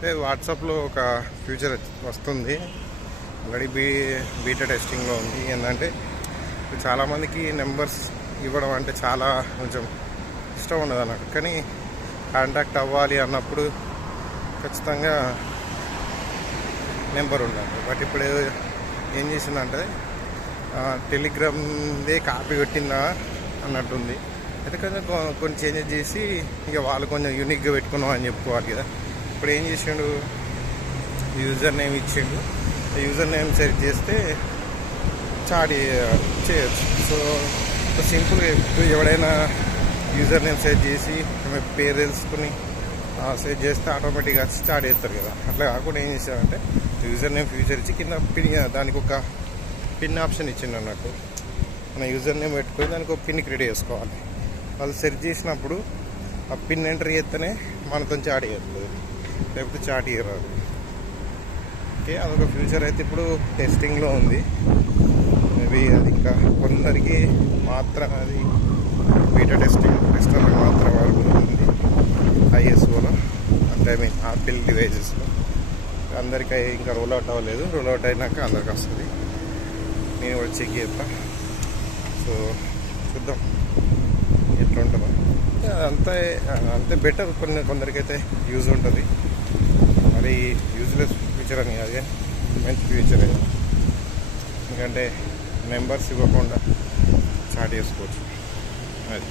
అయితే వాట్సాప్లో ఒక ఫ్యూచర్ వస్తుంది. ఆల్రెడీ బీ బీటా టెస్టింగ్లో ఉంది. ఏంటంటే ఇప్పుడు చాలామందికి నెంబర్స్ ఇవ్వడం అంటే చాలా కొంచెం ఇష్టం ఉండదు అన్నట్టు. కానీ కాంటాక్ట్ అవ్వాలి అన్నప్పుడు ఖచ్చితంగా నెంబర్ ఉండాలి. బట్ ఇప్పుడు ఏం చేసిందంటే టెలిగ్రామ్దే కాపీ పెట్టిందా అన్నట్టుంది. అయితే కొంచెం కొన్ని చేంజెస్ చేసి ఇక వాళ్ళు కొంచెం యూనిక్గా పెట్టుకున్నాం అని చెప్పుకోవాలి కదా. ఇప్పుడు ఏం చేసిండు? యూజర్ నేమ్ ఇచ్చిండు. యూజర్ నేమ్ సెట్ చేస్తే చాట్ చేయొచ్చు. సో సింపుల్గా ఇప్పుడు ఎవడైనా యూజర్ నేమ్ సెట్ చేసి ఆమె పేరు తెలుసుకుని సెట్ చేస్తే ఆటోమేటిక్గా స్టార్ట్ చేస్తారు కదా. అట్లా కాకుండా ఏం చేశారంటే యూజర్ నేమ్ ఫ్యూచర్ ఇచ్చి కింద పిన్ దానికి ఒక పిన్ ఆప్షన్ ఇచ్చిండు అన్నట్టు. మన యూజర్ నేమ్ పెట్టుకొని దానికి ఒక పిన్ క్రియేట్ చేసుకోవాలి. వాళ్ళు సెర్చ్ చేసినప్పుడు ఆ పిన్ ఎంటర్ చేస్తేనే మనతో చాట్ చేస్తుంది లేకపోతే చాట్ చేయరాదు ఓకే అదొక ఫ్యూచర్ అయితే ఇప్పుడు టెస్టింగ్లో ఉంది. మేబీ అది ఇంకా కొందరికి మాత్రం అది బీటా టెస్టింగ్ టెస్టర్లకు మాత్రం వాడుకుంటుంది ఐఎస్ఓలో అంటే ఐ మీన్ ఆపిల్ డివైజెస్లో అందరికీ ఇంకా రోల్ అవుట్ అవ్వలేదు. రోల్ అవుట్ అయినాక అందరికి వస్తుంది. నేను కూడా చెక్ చేస్తా. సో చూద్దాం. ఎట్లా ఉంటుందో అంతే అంతే బెటర్ కొన్ని కొందరికైతే యూజ్ ఉంటుంది. మరి యూజ్లెస్ ఫ్యూచర్ అని కాదు కానీ మంచి ఫ్యూచర్ ఎందుకంటే నెంబర్స్ ఇవ్వకుండా స్టార్ట్ చేసుకోవచ్చు. అది.